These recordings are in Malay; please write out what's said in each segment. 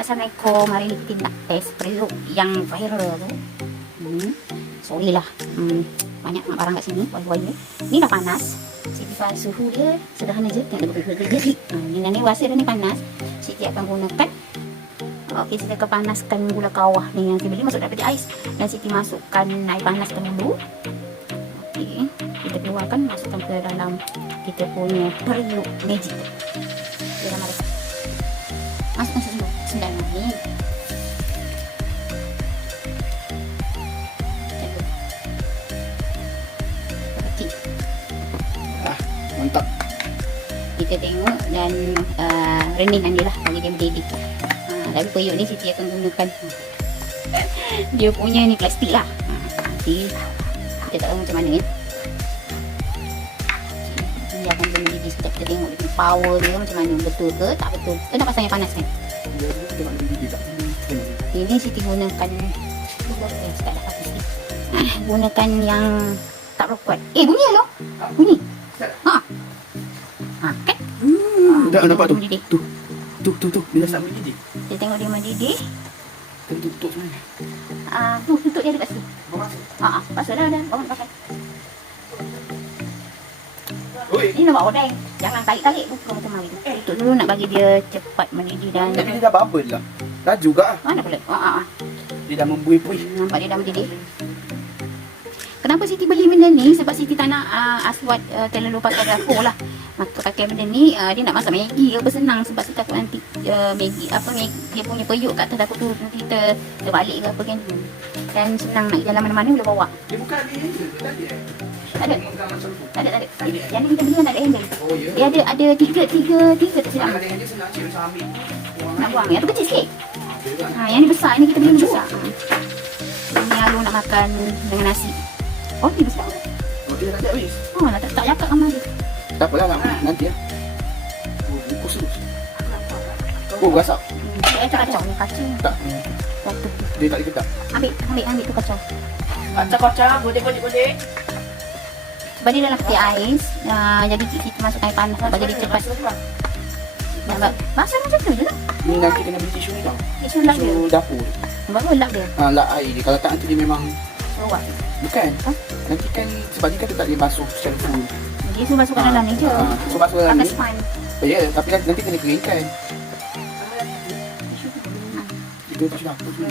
Assalamualaikum. Hari ni kita nak test periuk yang viral tu. Sorry lah. Banyak barang kat sini. Wai-wai. Ni dah panas. Siti suhu dia sederhana je. Tengok dia ni rasa dah ni panas. Siti akan gunakan. Okey, Siti akan panaskan gula kawah ni yang kita beli masuk dalam peti ais. Dan Siti masukkan air panas dulu. Okey, kita keluarkan, masukkan ke dalam kita punya periuk magic. Dalam ada. Masukkan sesuatu sembilan ni. Okey. Mantap. Kita tengok dan reningkan dia lah bagi dia mendidih. Tapi periuk ni Siti akan gunakan dia punya ni plastik lah. Nanti kita tak tahu macam mana ya. Dia akan mendidih sekejap, kita tengok dia punya power dia macam mana, betul ke tak betul. Kita nak pasang yang panas kan. Ini Siti gunakan gunakan yang tak berapa kuat. Bunyi loh. Bunyi. Kan? Dah nampak tu. Mendidih. Tu. Dia dah mendidih. Kita tengok dia mendidih. Tutup mana? Tutup dia dekat sini. Pasal dah. Bangun pakai. Oi. Ni nampak odeng. Jangan tarik-tarik buka macam mana tu. Tutup dulu nak bagi dia cepat mendidih dan Tapi dia dah bubble lah. Dah juga. mana pula? Dia dah membuih-buih. Nampak dia dah mendidih. Kenapa Siti beli benda ni? Sebab Siti tak nak Aswad terlalu pakai dapur lah. Maka pakai benda ni, dia nak masak Maggi apa senang. Sebab Siti takut nanti Maggi dia punya periuk kat atas dapur tu nanti terbalik ke apa kan. Dan senang nak jalan mana-mana boleh bawa. Dia bukan ada handle tu tadi Tak ada. Tak ada. Yang ni kita beli kan tak ada handle. Oh ya. Dia ada tiga tak silap. Ada handle senang cik macam ambil. Nak buang. Yang tu kecil sikit. Yang ni besar. Ni kita beli ni besar. Ini Alu nak makan dengan nasi. Oh, ni besar. Oh, dia dah tak habis. Oh, tak cakap sama dia. Tak apalah nanti lah. Oh, bungkus tu. Oh, gasak. Dia kacau ni, kacau. Tak. Waktu tu. Dia tak letak. Ambil tu kacau. Kacau-kacau, bodek. Sebab dia dalam peti ais, jadi kita masuk air panas sebab jadi cepat. Masa macam tu je lah. Ni nanti kena beli tisu ni tau. Tisu lap dia. Tisu dapur. Baru lap dia. Lap air dia. Kalau tak nanti dia memang Keluar. bukan. Nanti kan sebab ni kan dia tak boleh basuh secara full. Dia suruh masuk kat dalam ni je. So basuh dalam Pakai ni. span. Ya, tapi nanti kena keringkan. Dia tisu dapur tu.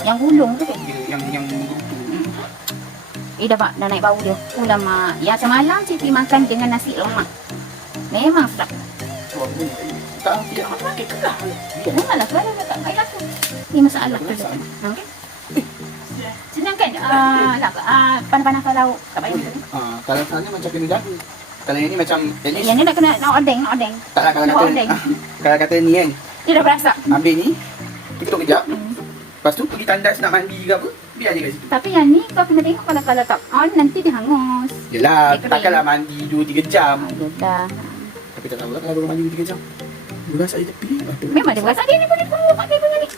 Yang gulung tu kan. Yang menggerutu. Dah naik bau dia. Ulama. Ya semalam Siti makan dengan nasi lemak. Memang sedap. Tak, tidak pakai kerah. Memanglah kerana tak baik aku. Ni masalah tu. Okey. Senang kan? Panas-panas kalau tak payah macam ni. Kalau sana macam kena jaga. Kalau yang ni macam Yang ni nak kena nak odeng. taklah kalau Nak kata odeng. kalau kata ni kan, Dia dah berasap. ambil ni, kita tunggu kejap. Lepas tu pergi tandas nak mandi ke apa, biar je kat situ. Tapi yang ni kau kena tengok kalau tak on nanti dia hangus. Yelah, Dia kering. takkanlah mandi 2-3 jam. Dah. Tapi tak tahu lah kalau baru mandi 2-3 jam. Berasak di tepi. Memang dia berasap dia ni boleh keluar pakai benda ni.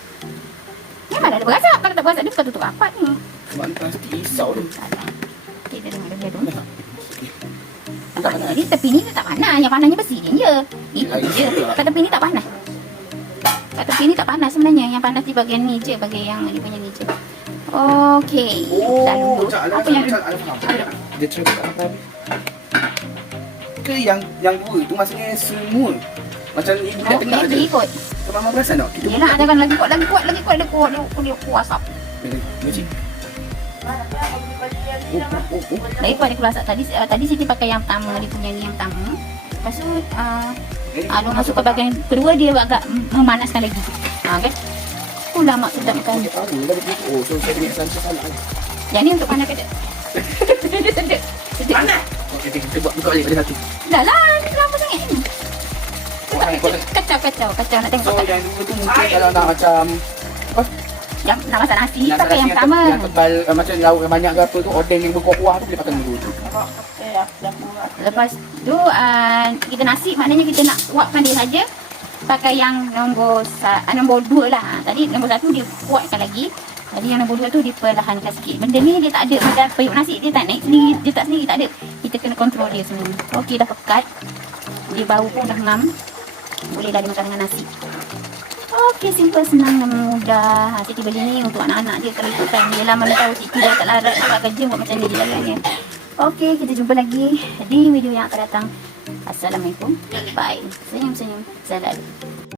Memang dah ada berasap. Kalau tak berasap dia bukan tutup rapat ni. Sebab ni plastik risau tu. Okey, dia dengar dia tu. Tak panas. Jadi tepi ni tak panas. Yang panasnya besi ni je. Itu Lagi je. pula. Kat tepi ni tak panas. Kat tepi ni tak panas sebenarnya. Yang panas di bahagian ni je. Bahagian yang ni punya ni je. Okey. Dah dulu. Apa yang Dia try buka apa habis. Ke yang dua tu maksudnya semua. Macam ibu dah tengah dia je. ikut. Kau Mama perasan tak? Kita Yelah, ada kan lagi kuat. Dia kuat asap. Macam Lagi kuat dia keluar asap. Tadi Siti pakai yang pertama. Dia punya ni yang pertama. Lepas tu, Alu masuk ke bahagian kedua, dia agak memanaskan lagi. Kan? Mak sedap makan. Oh, so saya dengan Sancho salah. Yang ni untuk panas ke tak? Dia sedap. Panas. Okey, kita buka balik pada satu. Dah lah, ni lama sangat ni. Kacau nak tengok. So yang dua tu mungkin kalau nak macam Yang nak masak nasi, nak pakai yang rasa pertama. yang tebal macam lauk yang banyak ke apa tu, odeng yang berkuah-kuah tu boleh pakai dulu tu. Lepas tu, kita nasi maknanya kita nak kuatkan dia saja. Pakai yang nombor 2 lah. Tadi nombor 1 dia kuatkan lagi. Jadi yang nombor 2 tu diperlahankan sikit. Benda ni dia tak ada macam periuk nasi, dia tak naik sendiri, dia tak sendiri, tak ada. Kita kena kontrol dia semua. Okey, dah pekat. Dia bau pun dah ngam. Boleh dah dimakan dengan nasi. Okey, simple, senang dan mudah. Siti beli ni untuk anak-anak dia kalau ikut time. Dia lama dah tahu Siti dah tak larat buat kerja buat macam ni je jalannya. Okey, kita jumpa lagi di video yang akan datang. Assalamualaikum. Bye. Senyum-senyum. Salam.